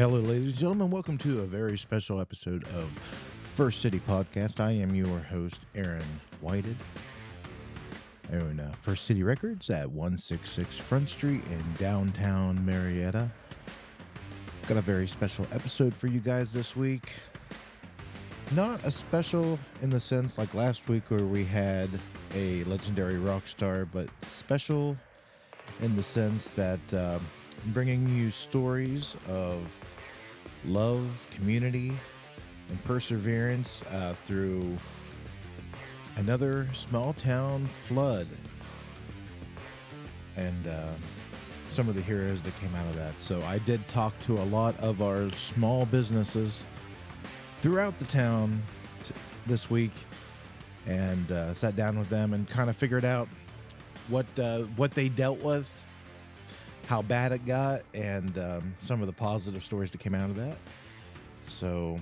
Hello, ladies and gentlemen. Welcome to a very special episode of First City Podcast. I am your host, Aaron Whited. I own First City Records at 166 Front Street in downtown Marietta. Got a very special episode for you guys this week. Not a special in the sense like last week where we had a legendary rock star, but special in the sense that I'm bringing you stories of love, community, and perseverance through another small town flood and some of the heroes that came out of that. So I did talk to a lot of our small businesses throughout the town this week and sat down with them and kind of figured out what they dealt with, how bad it got, and some of the positive stories that came out of that. So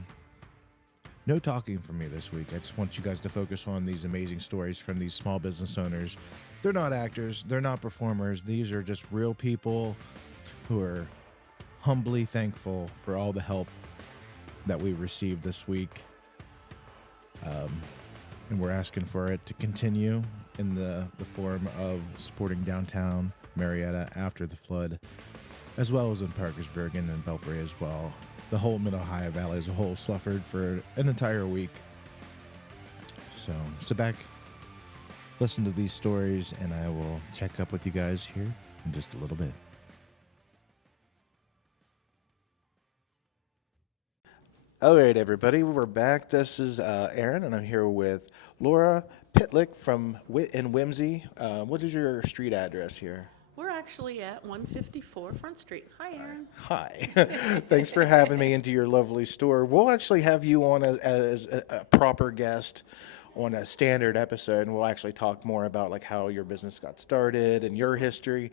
no talking from me this week. I just want you guys to focus on these amazing stories from these small business owners. They're not actors. They're not performers. These are just real people who are humbly thankful for all the help that we received this week. And we're asking for it to continue in the form of supporting downtown Marietta after the flood, as well as in Parkersburg and in Belpre as well. The whole Mid-Ohio Valley as a whole suffered for an entire week. So sit back, listen to these stories, and I will check up with you guys here in just a little bit. All right, everybody, we're back. This is Aaron, and I'm here with Laura Pitlick from in Whimsy. What is your street address here? We're actually at 154 Front Street. Hi, Aaron. Hi. Thanks for having me into your lovely store. We'll actually have you on as a proper guest on a standard episode, and we'll actually talk more about like how your business got started and your history.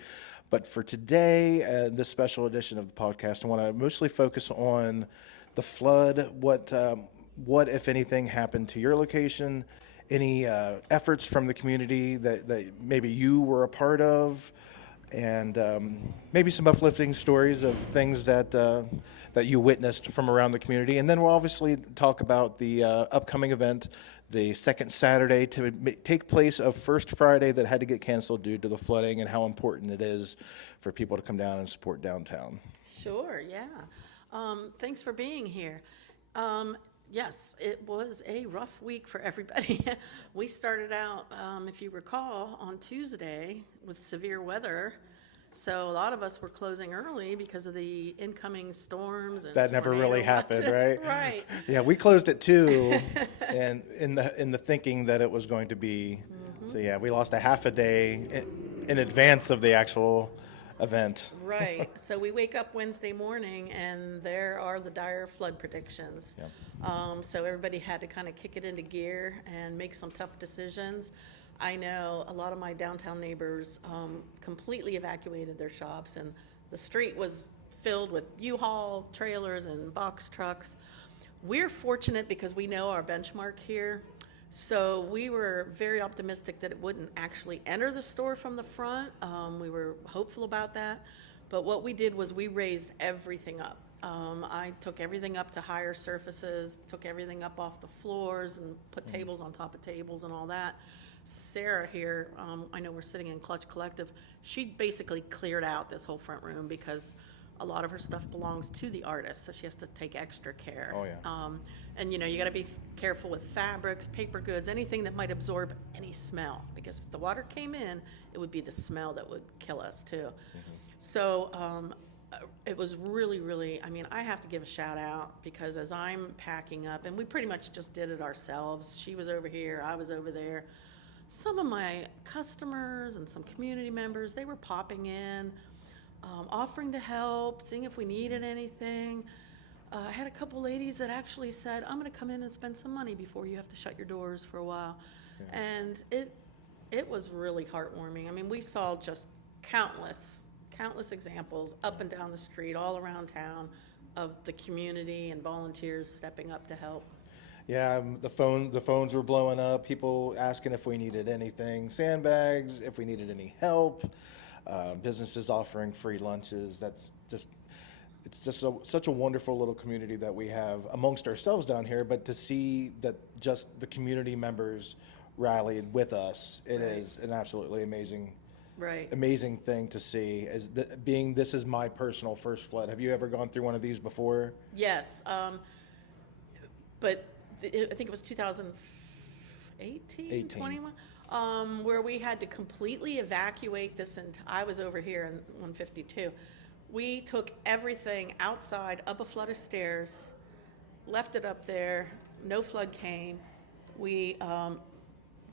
But for today, this special edition of the podcast, I want to mostly focus on the flood. What, if anything, happened to your location? Any efforts from the community that maybe you were a part of? And maybe some uplifting stories of things that you witnessed from around the community. And then we'll obviously talk about the upcoming event, the second Saturday to take place of First Friday that had to get canceled due to the flooding, and how important it is for people to come down and support downtown. Sure, yeah. Thanks for being here. Yes, it was a rough week for everybody. We started out, if you recall, on Tuesday with severe weather. So a lot of us were closing early because of the incoming storms and that never really happened, right? Right. Yeah, we closed at 2, and in the thinking that it was going to be. Mm-hmm. So yeah, we lost a half a day in advance of the actual event. Right. So we wake up Wednesday morning and there are the dire flood predictions. Yep. So everybody had to kind of kick it into gear and make some tough decisions. I know a lot of my downtown neighbors completely evacuated their shops, and the street was filled with U-Haul trailers and box trucks. We're fortunate because we know our benchmark here. So we were very optimistic that it wouldn't actually enter the store from the front. We were hopeful about that. But what we did was we raised everything up. I took everything up to higher surfaces, took everything up off the floors and put tables on top of tables and all that. Sarah here, I know we're sitting in Clutch Collective, she basically cleared out this whole front room because a lot of her stuff belongs to the artist, so she has to take extra care. Oh, yeah. And you know, you got to be careful with fabrics, paper goods, anything that might absorb any smell, because if the water came in, it would be the smell that would kill us too. Mm-hmm. So it was really, really, I mean, I have to give a shout out because as I'm packing up, and we pretty much just did it ourselves. She was over here, I was over there. Some of my customers and some community members, they were popping in, offering to help, seeing if we needed anything. I had a couple ladies that actually said, I'm going to come in and spend some money before you have to shut your doors for a while. Yeah. And it was really heartwarming. I mean, we saw just countless examples up and down the street, all around town, of the community and volunteers stepping up to help. Yeah, the phones were blowing up, people asking if we needed anything, sandbags, if we needed any help, businesses offering free lunches. That's just it's just such a wonderful little community that we have amongst ourselves down here. But to see that just the community members rallied with us, it Right. is an absolutely Right. amazing thing to see. This is my personal first flood. Have you ever gone through one of these before? Yes. But I think it was 2018, 18. 21, where we had to completely evacuate this. And I was over here in 152. We took everything outside, up a flight of stairs, left it up there. No flood came. We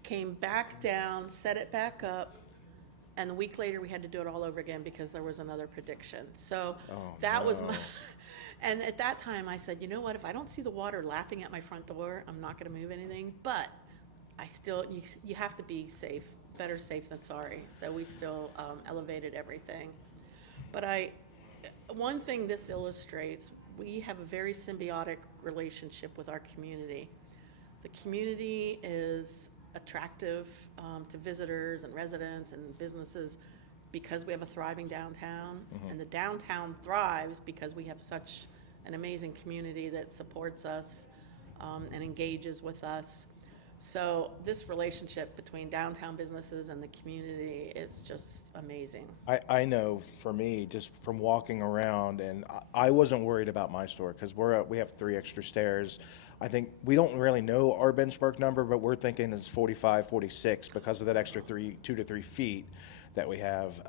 came back down, set it back up, and a week later we had to do it all over again because there was another prediction. So Oh, that was no. my. And at that time I said, you know what? If I don't see the water lapping at my front door, I'm not going to move anything. But I still, you have to be safe. Better safe than sorry. So we still elevated everything. But one thing this illustrates, we have a very symbiotic relationship with our community. The community is attractive to visitors and residents and businesses because we have a thriving downtown. And the downtown thrives because we have such an amazing community that supports us and engages with us. So this relationship between downtown businesses and the community is just amazing. I know for me, just from walking around, and I wasn't worried about my store because we have 3 extra stairs. I think we don't really know our benchmark number, but we're thinking it's 45, 46 because of that extra 2 to 3 feet that we have.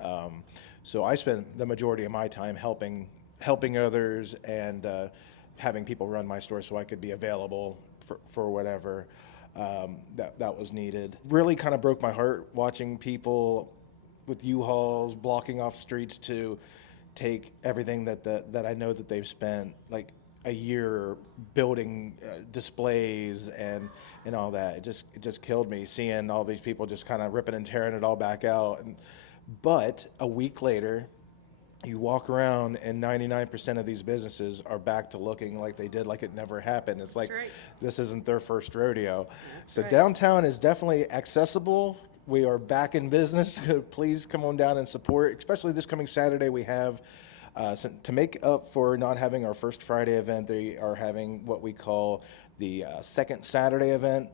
So I spend the majority of my time helping others and having people run my store so I could be available for whatever that was needed. Really kind of broke my heart watching people with U-Hauls blocking off streets to take everything that I know that they've spent like a year building displays and all that. It just killed me seeing all these people just kind of ripping and tearing it all back out. But a week later, you walk around and 99% of these businesses are back to looking like they did, like it never happened. It's like right. this isn't their first rodeo. So right. downtown is definitely accessible. We are back in business. Please come on down and support, especially this coming Saturday. We have to make up for not having our first Friday event. They are having what we call the second Saturday event.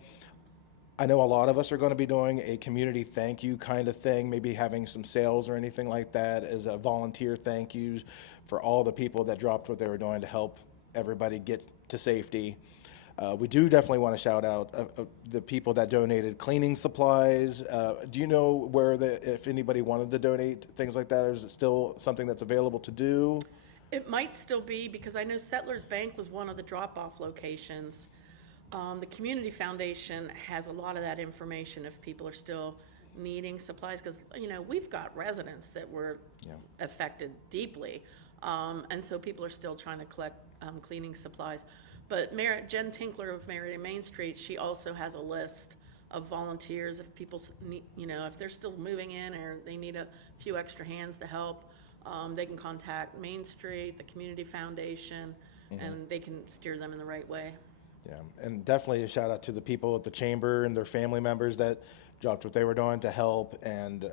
I know a lot of us are going to be doing a community thank you kind of thing, maybe having some sales or anything like that as a volunteer thank yous for all the people that dropped what they were doing to help everybody get to safety. We do definitely want to shout out the people that donated cleaning supplies. Do you know if anybody wanted to donate things like that, or is it still something that's available to do? It might still be because I know Settlers Bank was one of the drop-off locations. The Community Foundation has a lot of that information if people are still needing supplies, because we've got residents that were affected deeply, and so people are still trying to collect cleaning supplies. But Jen Tinkler of Merritt Main Street, she also has a list of volunteers if people need, if they're still moving in or they need a few extra hands to help, they can contact Main Street, the Community Foundation, and they can steer them in the right way. Yeah, and definitely a shout out to the people at the chamber and their family members that dropped what they were doing to help. And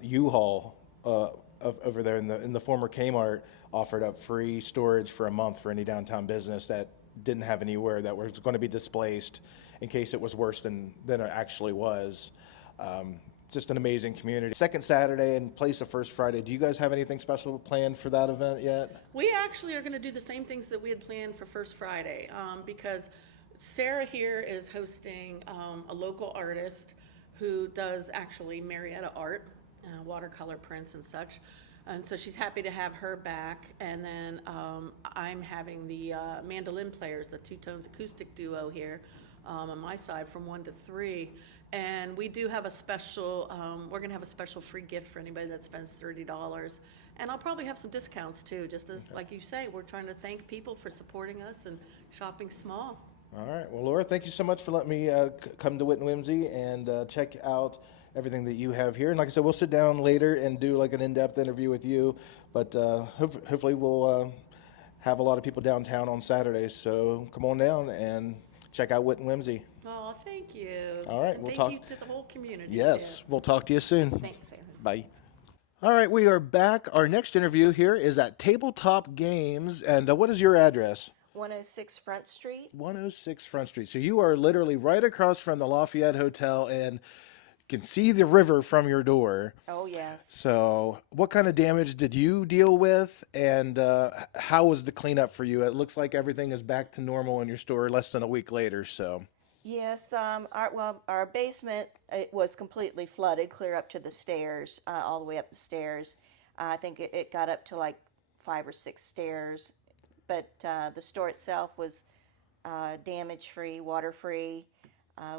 U-Haul over there in the former Kmart offered up free storage for a month for any downtown business that didn't have anywhere that was going to be displaced in case it was worse than it actually was. Just an amazing community. Second Saturday in place of First Friday. Do you guys have anything special planned for that event yet? We actually are going to do the same things that we had planned for First Friday, because Sarah here is hosting a local artist who does actually Marietta art, watercolor prints and such. And so she's happy to have her back. And then I'm having the mandolin players, the Two Tones acoustic duo here on my side from 1 to 3. And we do have a special, we're going to have a special free gift for anybody that spends $30. And I'll probably have some discounts too, just as, like you say, we're trying to thank people for supporting us and shopping small. All right. Well, Laura, thank you so much for letting me come to Whit and Whimsy and check out everything that you have here. And like I said, we'll sit down later and do like an in-depth interview with you. But hopefully we'll have a lot of people downtown on Saturday. So come on down and check out Whit and Whimsy. Oh, thank you. All right, And we'll thank talk. you to the whole community. Yes, we'll talk to you soon. Thanks, Aaron. Bye. All right, we are back. Our next interview here is at Tabletop Games. And what is your address? 106 Front Street. 106 Front Street. So you are literally right across from the Lafayette Hotel and can see the river from your door. Oh, yes. So, what kind of damage did you deal with, and how was the cleanup for you? It looks like everything is back to normal in your store less than a week later. So, Yes, our basement it was completely flooded, clear up to the stairs, all the way up the stairs. I think it got up to like 5 or 6 stairs, but the store itself was damage free, water free.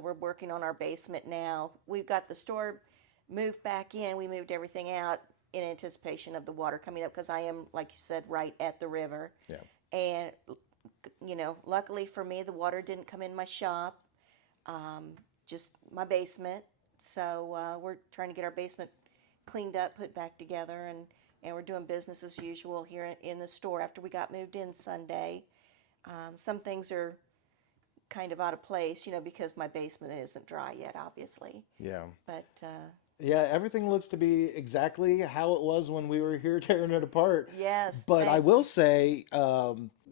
We're working on our basement now. We've got the store moved back in. We moved everything out in anticipation of the water coming up because I am, like you said, right at the river. yeah. And luckily for me, the water didn't come in my shop, just my basement. So we're trying to get our basement cleaned up, put back together, and we're doing business as usual here in the store after we got moved in Sunday. Some things are kind of out of place, because my basement isn't dry yet, obviously. Yeah. But Yeah, everything looks to be exactly how it was when we were here tearing it apart. yes, But I thank will you. say,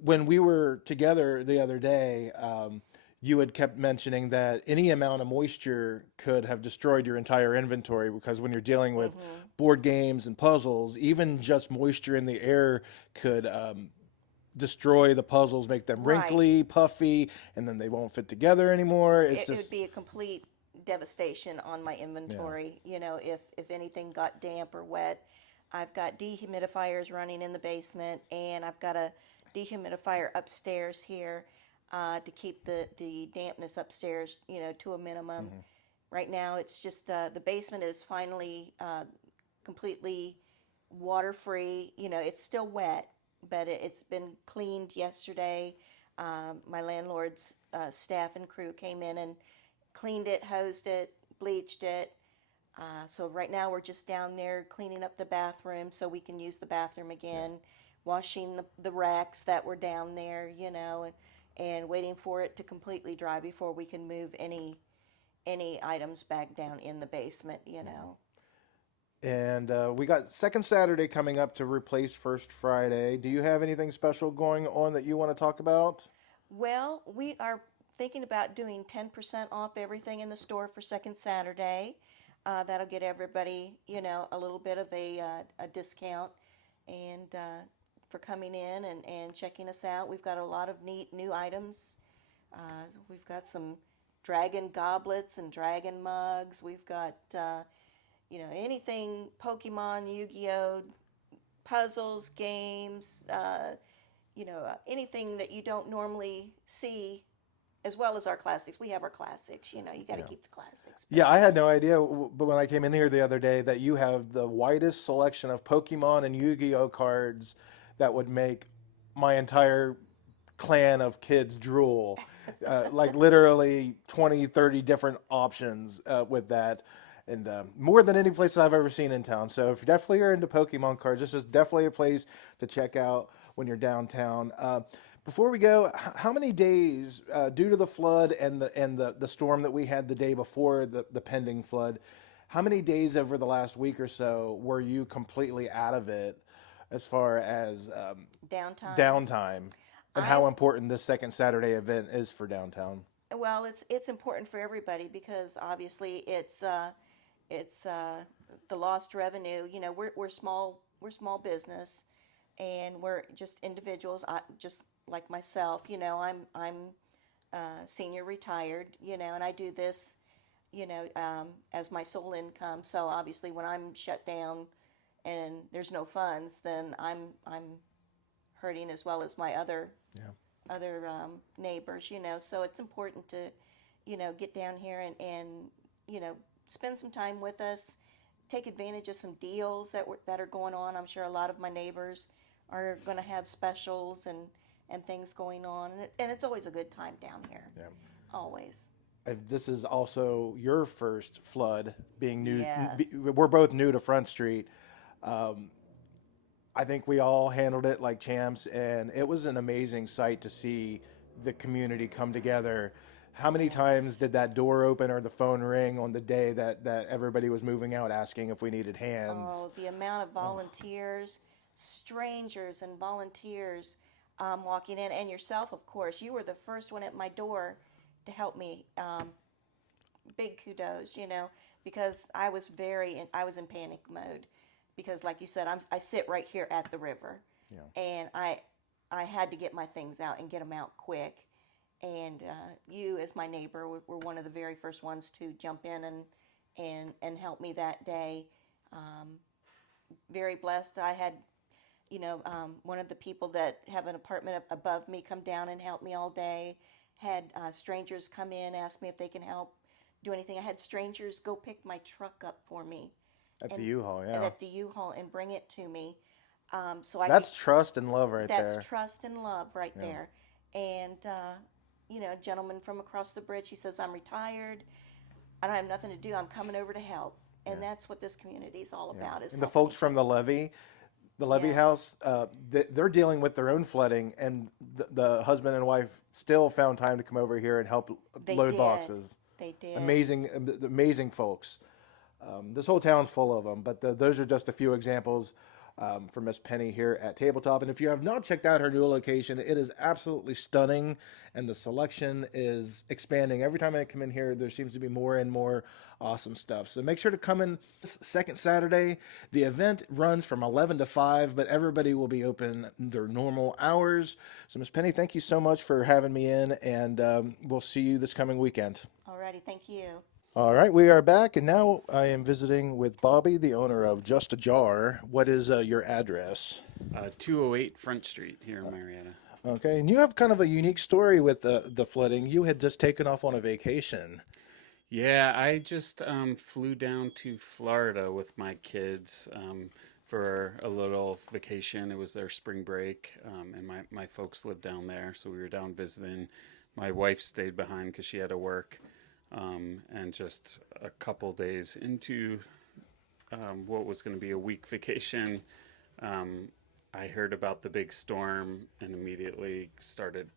when we were together the other day, you had kept mentioning that any amount of moisture could have destroyed your entire inventory because when you're dealing with board games and puzzles, even just moisture in the air could destroy the puzzles, make them Right. wrinkly, puffy, and then they won't fit together anymore. It's It would just, be a complete devastation on my yeah, inventory, if anything got damp or wet. I've got dehumidifiers running in the basement, and I've got a dehumidifier upstairs here to keep the dampness upstairs, to a minimum. Right now, it's just the basement is finally completely water free. It's still wet, but it's been cleaned yesterday. My landlord's staff and crew came in and cleaned it, hosed it, bleached it. So right now we're just down there cleaning up the bathroom so we can use the bathroom again, washing the racks that were down there, and waiting for it to completely dry before we can move any items back down in the basement. and we got second Saturday coming up to replace First Friday. Do you have anything special going on that you want to talk about? Well, we are thinking about doing 10% off everything in the store for second Saturday. That'll get everybody, a little bit of a discount and for coming in and checking us out. We've got a lot of neat new items. We've got some dragon goblets and dragon mugs. We've got, anything Pokemon, Yu-Gi-Oh, puzzles, games, anything that you don't normally see, as well as our classics. We have our classics. You got to Yeah. keep the classics. But Yeah, I had no idea, but when I came in here the other day, that you have the widest selection of Pokemon and Yu-Gi-Oh cards that would make my entire clan of kids drool. Like literally 20, 30 different options with that. And more than any place I've ever seen in town. So if you definitely are into Pokemon cards, this is definitely a place to check out when you're downtown. Before we go, how many days, due to the flood and the storm that we had the day before the pending flood, how many days over the last week or so were you completely out of it as far as downtime. downtime and I'm how important this second Saturday event is for downtown? Well, it's important for everybody because obviously it's the lost revenue. We're small business, and we're just individuals. Just like myself. I'm senior retired. And I do this, as my sole income. So obviously, when I'm shut down and there's no funds, then I'm hurting as well as my Yeah. other neighbors. So it's important to get down here and spend some time with us, take advantage of some deals that are going on. I'm sure a lot of my neighbors are going to have specials and things going on, and it's always a good time down here. Yeah. Always. This is also your first flood being new. Yes. We're both new to Front Street. Um, I think we all handled it like champs, and it was an amazing sight to see the community come together. How many Yes. times did that door open or the phone ring on the day that everybody was moving out asking if we needed hands? Oh, the amount of volunteers, strangers and volunteers walking in, and yourself, of course. You were the first one at my door to help me. Big kudos, because I was in panic mode, because like you said, I sit right here at the river, Yeah. and I had to get my things out and get them out quick. And you, as my neighbor, were one of the very first ones to jump in and help me that day. Um, Very blessed. I had, one of the people that have an apartment above me come down and help me all day. Had strangers come in, ask me if they can help do anything. I had strangers go pick my truck up for me At the and U-Haul, and yeah. at the U-Haul and bring it to me. So I That's could, trust and love right that's there. trust and love right there. And a gentleman from across the bridge, he says, "I'm retired. I don't have nothing to do. I'm coming over to help." And that's what this community is all about. Is And the helping folks each from the levee Yes. house, they're dealing with their own flooding, and the husband and wife still found time to come over here and help They load did. boxes. They did. Amazing folks. This whole town's full of them, but those are just a few examples from Miss Penny here at Tabletop. And if you have not checked out her new location, it is absolutely stunning, and the selection is expanding. Every time I come in here, there seems to be more and more awesome stuff. So make sure to come in this second Saturday. The event runs from 11 to 5, but everybody will be open their normal hours. So Miss Penny, thank you so much for having me in, and we'll see you this coming weekend. Alrighty, thank you. All right, we are back, and now I am visiting with Bobby, the owner of Just a Jar. What is your address? 208 Front Street here in Marietta. Okay, and you have kind of a unique story with the flooding. You had just taken off on a vacation. Yeah, I just flew down to Florida with my kids for a little vacation. It was their spring break, and my folks live down there, so we were down visiting. My wife stayed behind because she had to work, and just a couple days into what was going to be a week vacation, um, I heard about the big storm and immediately started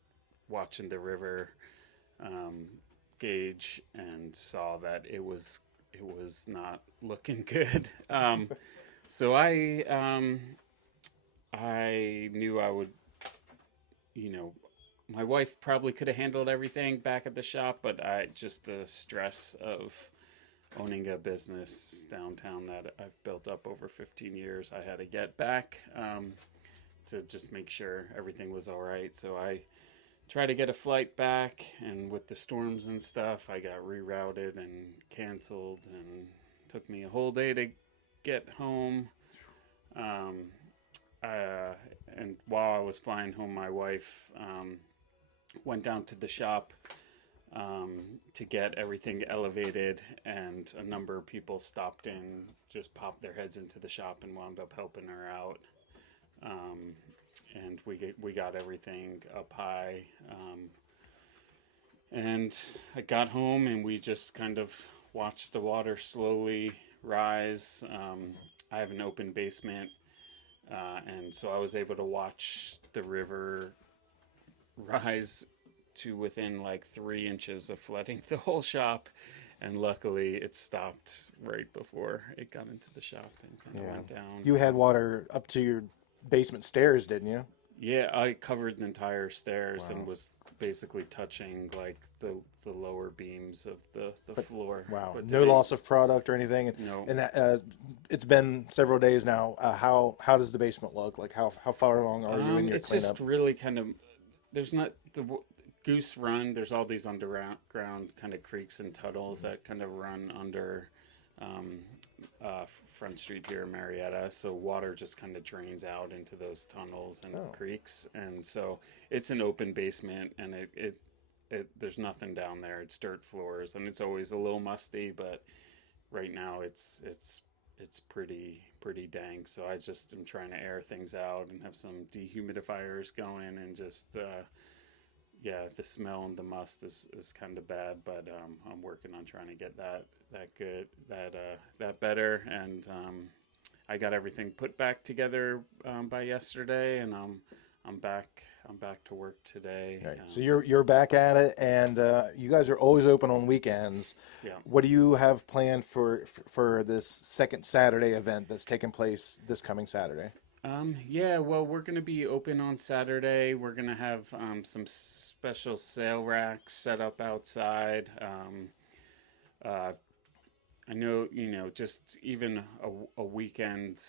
watching the river um, gauge and saw that it was not looking good. So I knew I would, you know, my wife probably could have handled everything back at the shop, but I just the stress of owning a business downtown that I've built up over 15 years, I had to get back to just make sure everything was all right. So I tried to get a flight back, and with the storms and stuff, I got rerouted and canceled, and took me a whole day to get home. Um, and while I was flying home, my wife went down to the shop to get everything elevated, and a number of people stopped in, just popped their heads into the shop and wound up helping her out. Um, and we got everything up high. And I got home, and we just kind of watched the water slowly rise. I have an open basement, and so I was able to watch the river rise to within like 3 inches of flooding the whole shop. And luckily, it stopped right before it got into the shop and kind of went down. You had water up to your basement stairs, didn't you? Yeah, I covered the entire stairs and was basically touching like the lower beams of the floor. Wow. But No they- loss of product or anything. And, No. And it's been several days now. How does the basement look? Like how far along are you in your It's cleanup? just really kind of there's not Goose Run. There's all these underground kind of creeks and tunnels that kind of run under Front Street here in Marietta. So water just kind of drains out into those tunnels and creeks, and so it's an open basement, and it there's nothing down there. It's dirt floors, and it's always a little musty, but right now it's pretty dank. So I just am trying to air things out and have some dehumidifiers going, and just yeah, the smell and the must is kind of bad, but I'm working on trying to get that better, and I got everything put back together by yesterday, and I'm back. I'm back to work today. Right. So you're back at it, and you guys are always open on weekends. Yeah. What do you have planned for this second Saturday event that's taking place this coming Saturday? Yeah, well, we're going to be open on Saturday. We're going to have some special sale racks set up outside. Uh, I know, just even a weekend,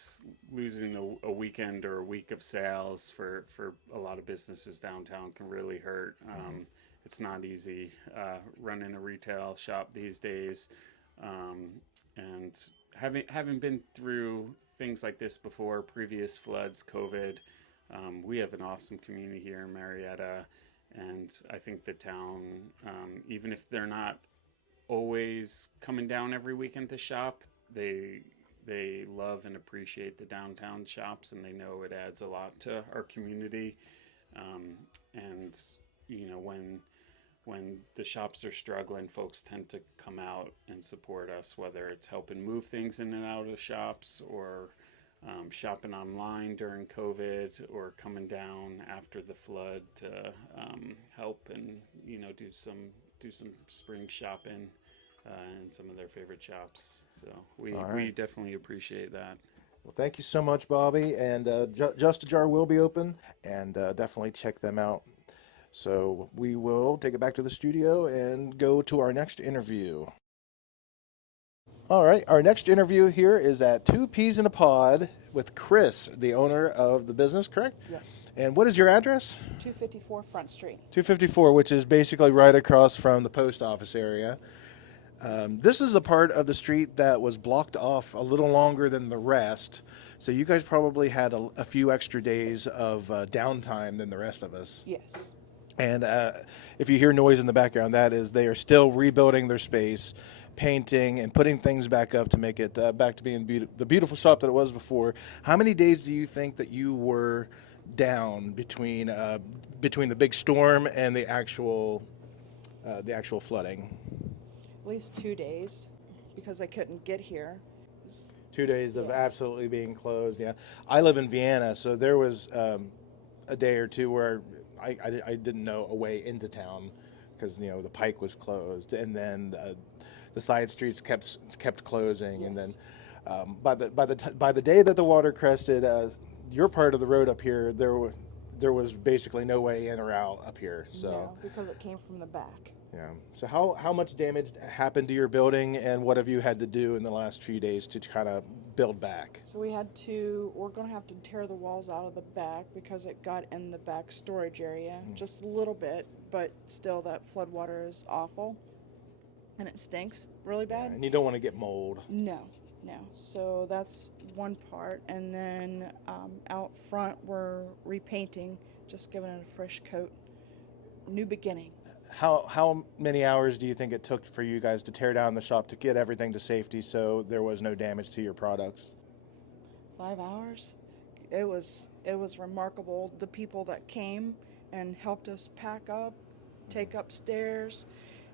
losing a weekend or a week of sales for a lot of businesses downtown can really hurt. It's not easy running a retail shop these days. And having been through things like this before, previous floods, COVID, we have an awesome community here in Marietta. And I think the town, even if they're not always coming down every weekend to shop, they love and appreciate the downtown shops, and they know it adds a lot to our community. And when the shops are struggling, folks tend to come out and support us, whether it's helping move things in and out of shops, or shopping online during COVID, or coming down after the flood to help and do some spring shopping in some of their favorite shops. So we definitely appreciate that. Well, thank you so much, Bobby. And Just a Jar will be open, and definitely check them out. So we will take it back to the studio and go to our next interview. All right, our next interview here is at Two Peas in a Pod with Chris, the owner of the business, correct? Yes, And what is your address? 254 Front Street. 254, which is basically right across from the post office area. This is a part of the street that was blocked off a little longer than the rest. So you guys probably had a few extra days of downtime than the rest of us. Yes. And if you hear noise in the background, that is they are still rebuilding their space, painting and putting things back up to make it back to being the beautiful shop that it was before. How many days do you think that you were down between the big storm and the actual flooding? At least 2 days because I couldn't get here. 2 days of Yes. absolutely being closed. Yeah, I live in Vienna, so there was a day or two where I didn't know a way into town because the Pike was closed, and then the side streets kept closing, and then Yes. by the day that the water crested your part of the road up here, there was basically no way in or out up here. So No, because it came from the back. yeah. So how much damage happened to your building, and what have you had to do in the last few days to kind of build back? So we're going to have to tear the walls out of the back because it got in the back storage area just a little bit, but still that flood water is awful and it stinks really bad. And you don't want to get mold. No. So that's one part. And then out front, we're repainting, just giving it a fresh coat. New beginning. How many hours do you think it took for you guys to tear down the shop to get everything to safety so there was no damage to your products? 5 hours. It was remarkable. The people that came and helped us pack up, take upstairs,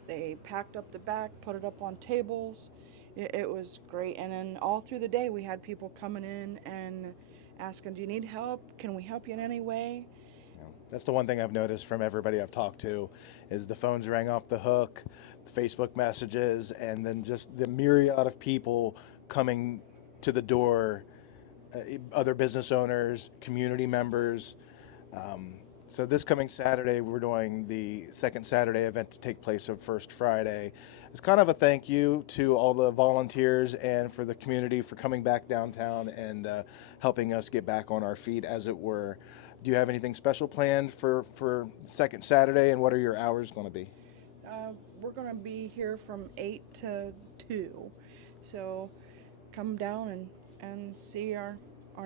they packed up the back, put it up on tables. It was great. And then all through the day we had people coming in and asking, do you need help? Can we help you in any way? That's the one thing I've noticed from everybody I've talked to is the phones rang off the hook, the Facebook messages, and then just the myriad of people coming to the door, other business owners, community members. So this coming Saturday, we're doing the second Saturday event to take place on First Friday. It's kind of a thank you to all the volunteers and for the community for coming back downtown and helping us get back on our feet, as it were. Do you have anything special planned for second Saturday, and what are your hours going to be? We're going to be here from 8 to 2. So come down and see our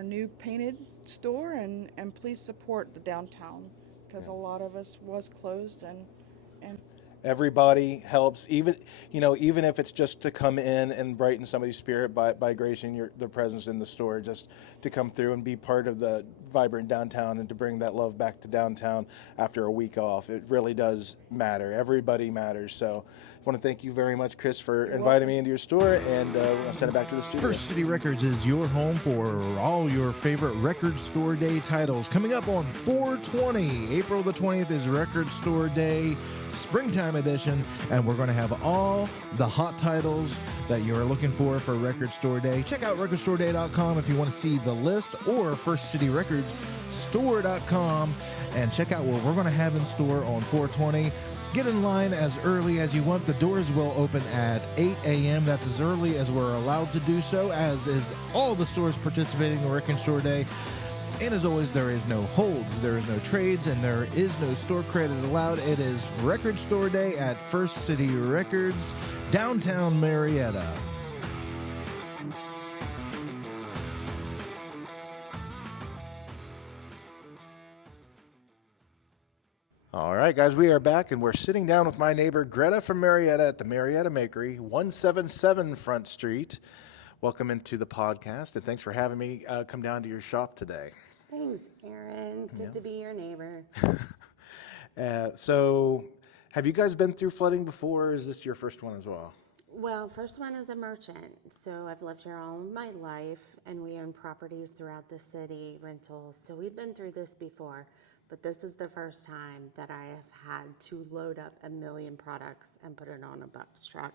new painted store, and please support the downtown because a lot of us was closed and Everybody helps, even even if it's just to come in and brighten somebody's spirit by gracing their presence in the store, just to come through and be part of the vibrant downtown and to bring that love back to downtown after a week off. It really does matter. Everybody matters. So I want to thank you very much, Chris, for inviting me into your store, and we're going to send it back to the studio. First City Records is your home for all your favorite Record Store Day titles. Coming up on 4/20, April the 20th is Record Store Day, Springtime Edition, and we're going to have all the hot titles that you're looking for Record Store Day. Check out recordstoreday.com if you want to see the list, or firstcityrecordstore.com, and check out what we're going to have in store on 4/20. Get in line as early as you want. The doors will open at 8 a.m. That's as early as we're allowed to do so, as is all the stores participating in Record Store Day. And as always, there is no holds, there is no trades, and there is no store credit allowed. It is Record Store Day at First City Records, downtown Marietta. All right, guys, we are back, and we're sitting down with my neighbor Greta from Marietta at the Marietta Makery, 177 Front Street. Welcome into the podcast, and thanks for having me come down to your shop today. Thanks, Aaron. Good to be your neighbor. So, have you guys been through flooding before, or is this your first one as well? Well, first one as a merchant. So I've lived here all of my life, and we own properties throughout the city, rentals. So we've been through this before, but this is the first time that I have had to load up 1 million products and put it on a box truck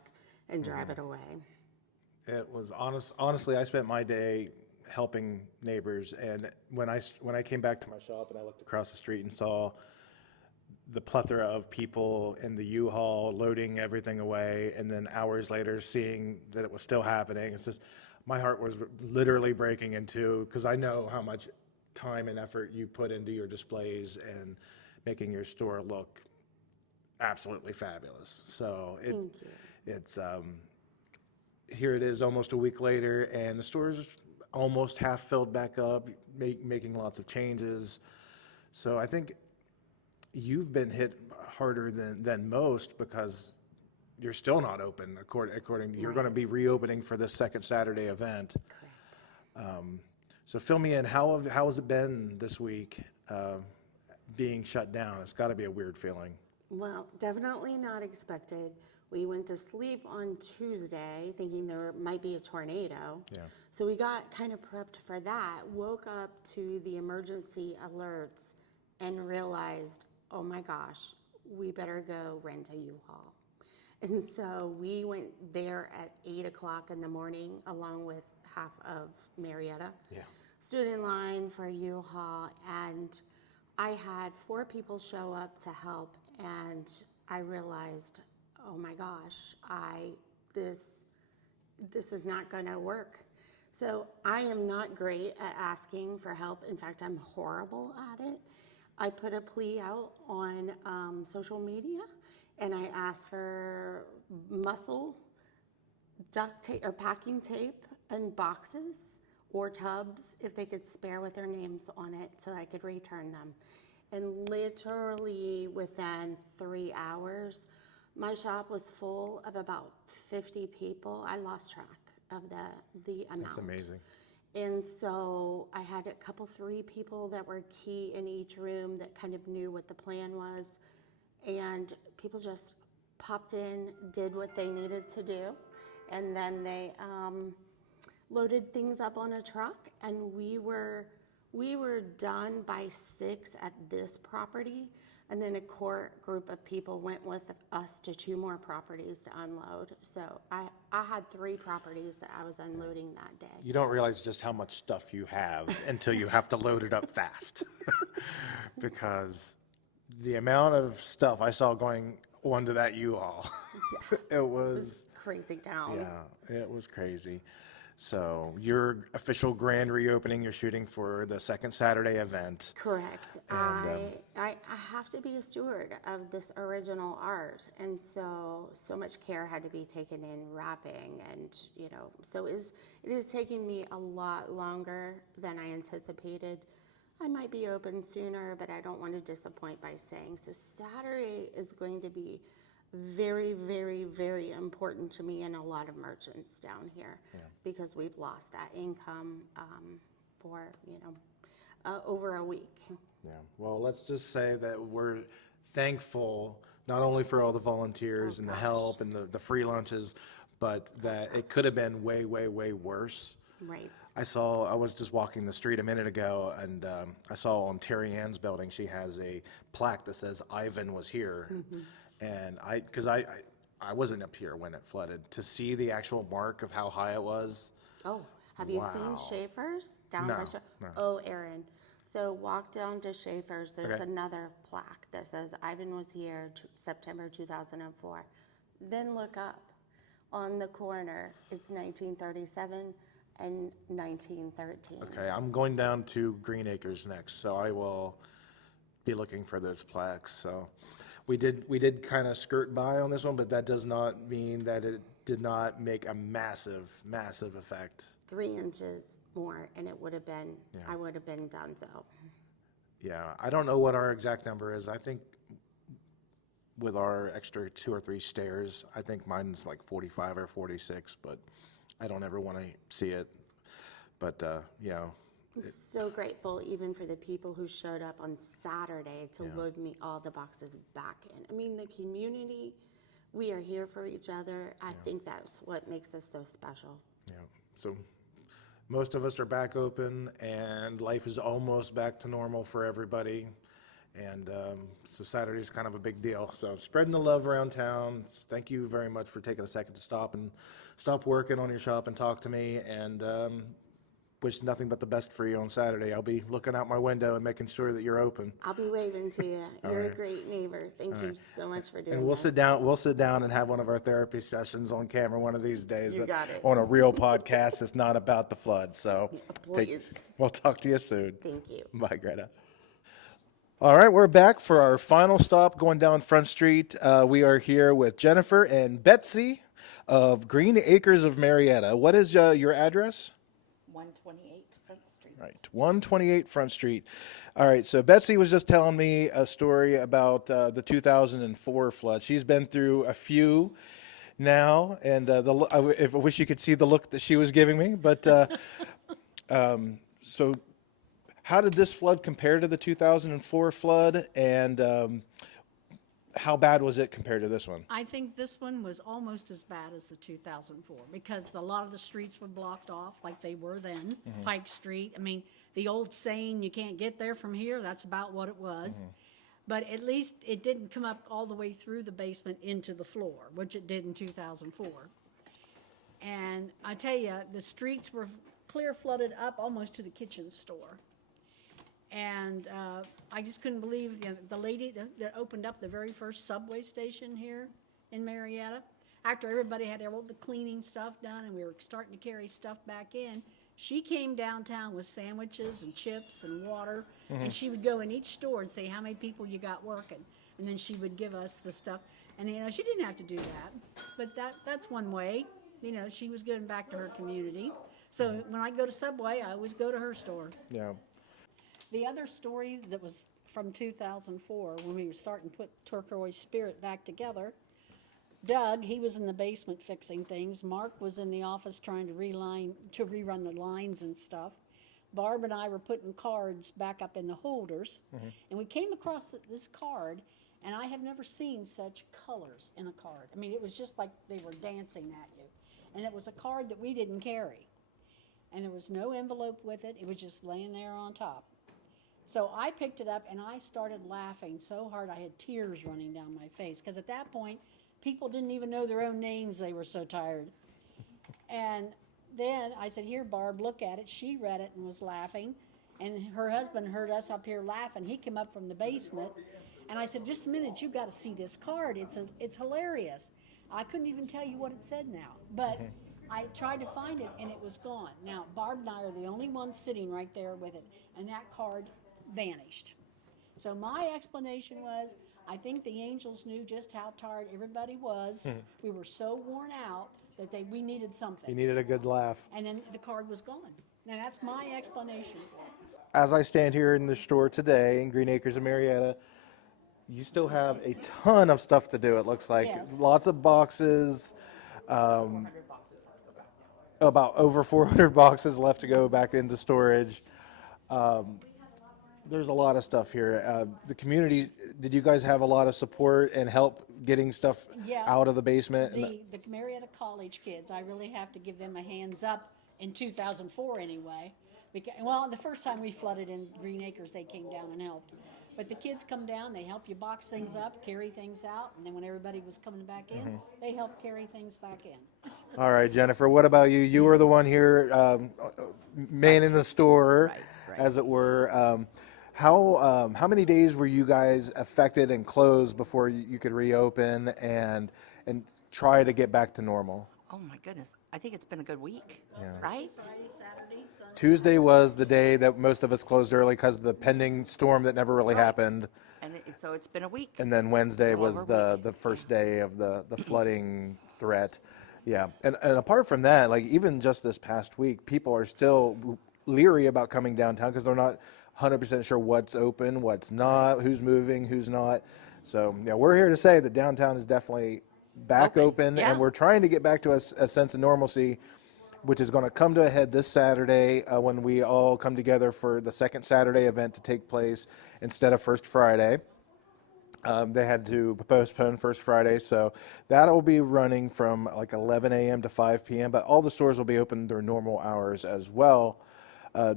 and drive it away. It was honestly, I spent my day helping neighbors, and when I came back to my shop and I looked across the street and saw the plethora of people in the U-Haul loading everything away, and then hours later seeing that it was still happening, it's just, my heart was literally breaking in two, because I know how much time and effort you put into your displays and making your store look absolutely fabulous. So Thank you. it's here it is almost a week later, and the store's almost half filled back up, making lots of changes. So I think you've been hit harder than most, because you're still not open. According you're going to be reopening for this second Saturday event. Correct. So fill me in. How has it been this week, being shut down? It's got to be a weird feeling. Well, definitely not expected. We went to sleep on Tuesday thinking there might be a tornado. Yeah. So we got kind of prepped for that, woke up to the emergency alerts and realized, oh my gosh, we better go rent a U-Haul. And so we went there at 8 o'clock in the morning along with half of Marietta. Yeah. Stood in line for a U-Haul, and I had 4 people show up to help, and I realized, oh my gosh, this is not going to work. So I am not great at asking for help. In fact, I'm horrible at it. I put a plea out on social media, and I asked for muscle, duct tape, or packing tape, and boxes or tubs if they could spare with their names on it so I could return them. And literally within 3 hours, my shop was full of about 50 people. I lost track of the amount. That's amazing. And so I had 3 people that were key in each room that kind of knew what the plan was. And people just popped in, did what they needed to do. And then they loaded things up on a truck. And we were done by 6 at this property. And then a core group of people went with us to 2 more properties to unload. So I had 3 properties that I was unloading that day. You don't realize just how much stuff you have until you have to load it up fast. Because the amount of stuff I saw going onto that U-Haul, it was Crazy town. yeah, it was crazy. So your official grand reopening, you're shooting for the second Saturday event. Correct. And, I have to be a steward of this original art, and so much care had to be taken in wrapping, and so it is taking me a lot longer than I anticipated. I might be open sooner, but I don't want to disappoint by saying so. Saturday is going to be very, very, very important to me and a lot of merchants down here because we've lost that income for, over a week. Yeah. Well, let's just say that we're thankful not only for all the volunteers and the help and the free lunches, but that it could have been way, way, way worse. Right. I was just walking the street a minute ago, and I saw on Terry Ann's building, she has a plaque that says Ivan was here. And because I wasn't up here when it flooded, to see the actual mark of how high it was. Oh, have you Wow. seen Schaefer's down No, by no. Oh, Aaron. So walk down to Schaefer's. There's Okay. another plaque that says Ivan was here September 2004. Then look up. On the corner, it's 1937 and 1913. Okay, I'm going down to Green Acres next, so I will be looking for those plaques. So we did kind of skirt by on this one, but that does not mean that it did not make a massive, massive effect. 3 inches more, and it would have been, I would have been done so. Yeah, I don't know what our exact number is. I think with our extra 2 or 3 stairs, I think mine's like 45 or 46, but I don't ever want to see it. But, So grateful even for the people who showed up on Saturday to load me all the boxes back in. I mean, the community, we are here for each other. I think that's what makes us so special. yeah. So most of us are back open, and life is almost back to normal for everybody. And so Saturday's kind of a big deal. So spreading the love around town. Thank you very much for taking a second to stop working on your shop and talk to me. And wish nothing but the best for you on Saturday. I'll be looking out my window and making sure that you're open. I'll be waving to you. You're a great neighbor. Thank you so much for doing And we'll this. sit down. We'll sit down and have one of our therapy sessions on camera one of these days. You got it. On a real podcast. It's not about the flood. So Please. we'll talk to you soon. Thank you. Bye, Greta. All right, we're back for our final stop going down Front Street. We are here with Jennifer and Betsy of Green Acres of Marietta. What is your address? 128 Front Street. Right, 128 Front Street. All right, so Betsy was just telling me a story about the 2004 flood. She's been through a few now, and I wish you could see the look that she was giving me. But so how did this flood compare to the 2004 flood, and how bad was it compared to this one? I think this one was almost as bad as the 2004 because a lot of the streets were blocked off like they were then. Pike Street. I mean, the old saying, you can't get there from here, that's about what it was. But at least it didn't come up all the way through the basement into the floor, which it did in 2004. And I tell you, the streets were clear flooded up almost to the kitchen store. And I just couldn't believe the lady that opened up the very first subway station here in Marietta. After everybody had all the cleaning stuff done and we were starting to carry stuff back in, she came downtown with sandwiches and chips and water, and she would go in each store and say how many people you got working, and then she would give us the stuff. And she didn't have to do that, but that's one way. She was giving back to her community. So when I go to Subway, I always go to her store. Yeah. The other story that was from 2004, when we were starting to put Turquoise Spirit back together, Doug, he was in the basement fixing things. Mark was in the office trying to rerun the lines and stuff. Barb and I were putting cards back up in the holders, and we came across this card, and I have never seen such colors in a card. I mean, it was just like they were dancing at you. And it was a card that we didn't carry. And there was no envelope with it. It was just laying there on top. So I picked it up and I started laughing so hard I had tears running down my face. Because at that point, people didn't even know their own names. They were so tired. And then I said, here, Barb, look at it. She read it and was laughing. And her husband heard us up here laughing. He came up from the basement. And I said, just a minute, you got to see this card. It's hilarious. I couldn't even tell you what it said now. But I tried to find it, and it was gone. Now, Barb and I are the only ones sitting right there with it. And that card vanished. So my explanation was, I think the angels knew just how tired everybody was. We were so worn out that we needed something. You needed a good laugh. And then the card was gone. Now that's my explanation. As I stand here in the store today in Green Acres of Marietta, you still have a ton of stuff to do. It looks like Yes. lots of boxes. About over 400 boxes left to go back into storage. There's a lot of stuff here. The community, did you guys have a lot of support and help getting stuff Yeah. out of the basement? The Marietta College kids, I really have to give them a hands up in 2004 anyway. Because, well, the first time we flooded in Green Acres, they came down and helped. But the kids come down, they help you box things up, carry things out, and then when everybody was coming back in, Mm-hmm. they helped carry things back in. All right, Jennifer, what about you? You were the one here manning the store, Right. as it were. How many days were you guys affected and closed before you could reopen and try to get back to normal? Oh my goodness. I think it's been a good week, right? Saturday, Sunday. Tuesday was the day that most of us closed early because of the pending storm that never really happened. And so it's been a week. And then Wednesday Little was over a the first day of the flooding threat. Yeah. And apart from that, like even just this past week, people are still leery about coming downtown because they're not 100% sure what's open, what's not, who's moving, who's not. So yeah, we're here to say that downtown is definitely back open, yeah. and we're trying to get back to a sense of normalcy, which is going to come to a head this Saturday when we all come together for the second Saturday event to take place instead of First Friday. They had to postpone First Friday, so that'll be running from like 11 a.m. to 5 p.m., but all the stores will be open their normal hours as well.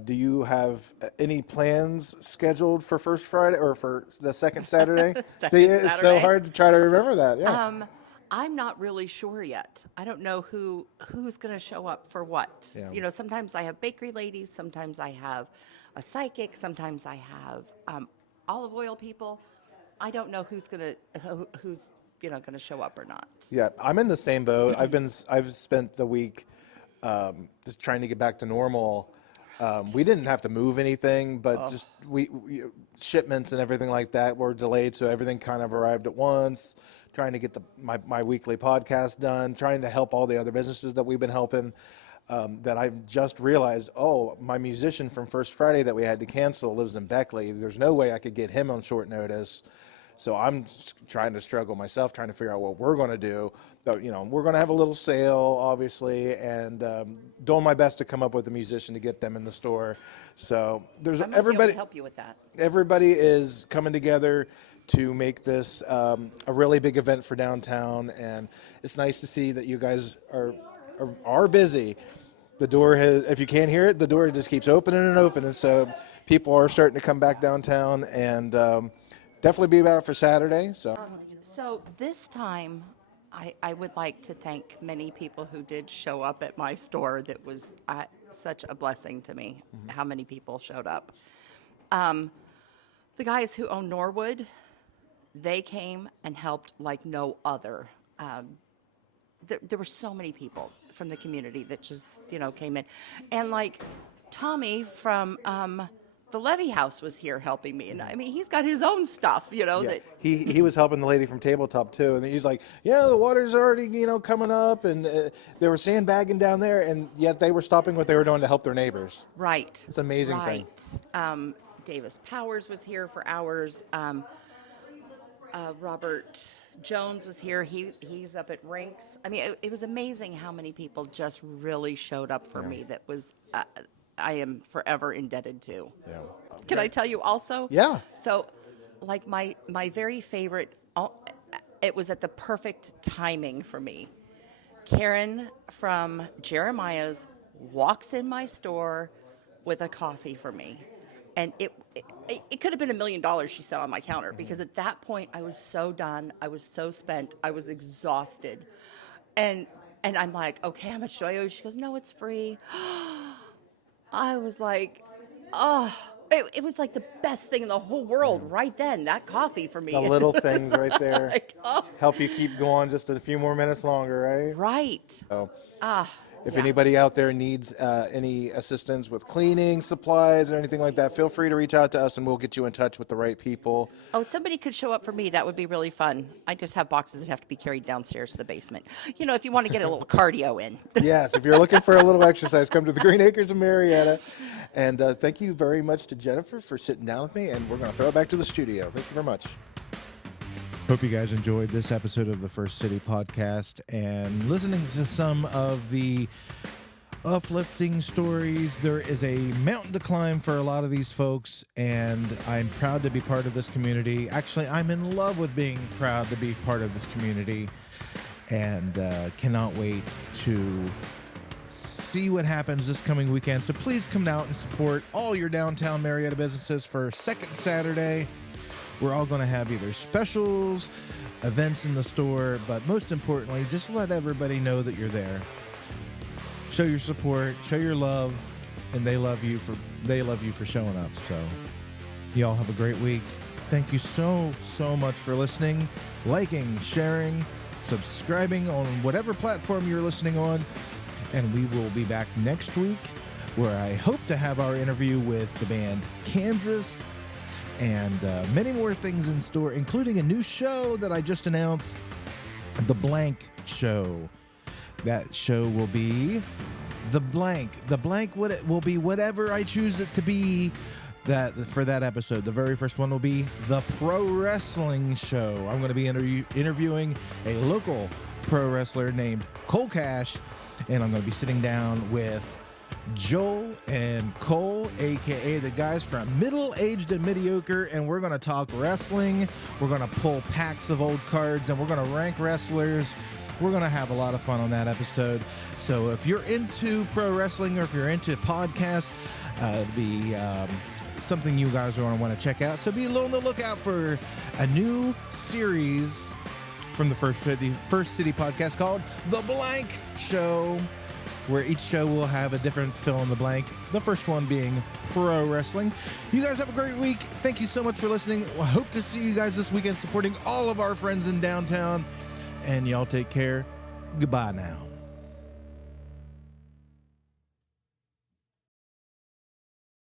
Do you have any plans scheduled for First Friday or for the second Saturday? See, it's so Saturday. hard to try to remember that. Yeah. I'm not really sure yet. I don't know who's going to show up for what. Yeah. You know, sometimes I have bakery ladies, sometimes I have a psychic, sometimes I have olive oil people. I don't know who's going to show up or not. Yeah, I'm in the same boat. I've spent the week just trying to get back to normal. We didn't have to move anything, but just we shipments and everything like that were delayed, so everything kind of arrived at once. Trying to get my weekly podcast done, trying to help all the other businesses that we've been helping. That I just realized, my musician from First Friday that we had to cancel lives in Beckley. There's no way I could get him on short notice. So I'm trying to struggle myself, trying to figure out what we're going to do. But, we're going to have a little sale, obviously, and doing my best to come up with a musician to get them in the store. So there's I might be able everybody. to help you with that. Everybody is coming together to make this a really big event for downtown, and it's nice to see that you guys are busy. The door has, if you can't hear it, the door just keeps opening and opening. So people are starting to come back downtown, and definitely be back for Saturday. So this time, I would like to thank many people who did show up at my store. That was such a blessing to me, how many people showed up. The guys who own Norwood, they came and helped like no other. There were so many people from the community that just, came in. And like Tommy from the Levy House was here helping me. And I mean, he's got his own stuff, that He was helping the lady from Tabletop too, and he's like, yeah, the water's already coming up, and they were sandbagging down there, and yet they were stopping what they were doing to help their neighbors. Right. It's an amazing thing. Right. Davis Powers was here for hours. Robert Jones was here. He's up at Rinks. I mean, it was amazing how many people just really showed up for me. That was I am forever indebted to. Yeah. Can I tell you also? Yeah. So, like my very favorite, it was at the perfect timing for me. Karen from Jeremiah's walks in my store with a coffee for me. And it could have been $1 million she said on my counter, because at that point I was so done. I was so spent. I was exhausted. And I'm like, okay, how much do I owe you? She goes, no, it's free. I was like, it was like the best thing in the whole world right then, that coffee for me. The little things right there Like, help you keep going just a few more minutes longer, right? right. So if yeah. anybody out there needs any assistance with cleaning supplies or anything like that, feel free to reach out to us and we'll get you in touch with the right people. Oh, somebody could show up for me. That would be really fun. I just have boxes that have to be carried downstairs to the basement. If you want to get a little cardio in. Yes, if you're looking for a little exercise, come to the Green Acres of Marietta. And thank you very much to Jennifer for sitting down with me, and we're going to throw it back to the studio. Thank you very much. Hope you guys enjoyed this episode of the First City Podcast and listening to some of the uplifting stories. There is a mountain to climb for a lot of these folks, and I'm proud to be part of this community. Actually, I'm in love with being proud to be part of this community, and cannot wait to see what happens this coming weekend. So please come out and support all your downtown Marietta businesses for second Saturday. We're all going to have either specials, events in the store, but most importantly, just let everybody know that you're there. Show your support, show your love, and they love you for showing up. So y'all have a great week. Thank you so much for listening, liking, sharing, subscribing on whatever platform you're listening on. And we will be back next week, where I hope to have our interview with the band Kansas, and many more things in store, including a new show that I just announced, The Blank Show. That show will be The Blank. The Blank will be whatever I choose it to be for that episode. The very first one will be The Pro Wrestling Show. I'm going to be interviewing a local pro wrestler named Cole Cash, and I'm going to be sitting down with Joel and Cole, aka the guys from Middle Aged and Mediocre, and we're going to talk wrestling. We're going to pull packs of old cards, and we're going to rank wrestlers. We're going to have a lot of fun on that episode. So if you're into pro wrestling, or if you're into podcasts, it'll be something you guys are going to want to check out. So be on the lookout for a new series from the First City Podcast called The Blank Show, where each show will have a different fill in the blank. The first one being pro wrestling. You guys have a great week. Thank you so much for listening. I hope to see you guys this weekend supporting all of our friends in downtown. And y'all take care. Goodbye now.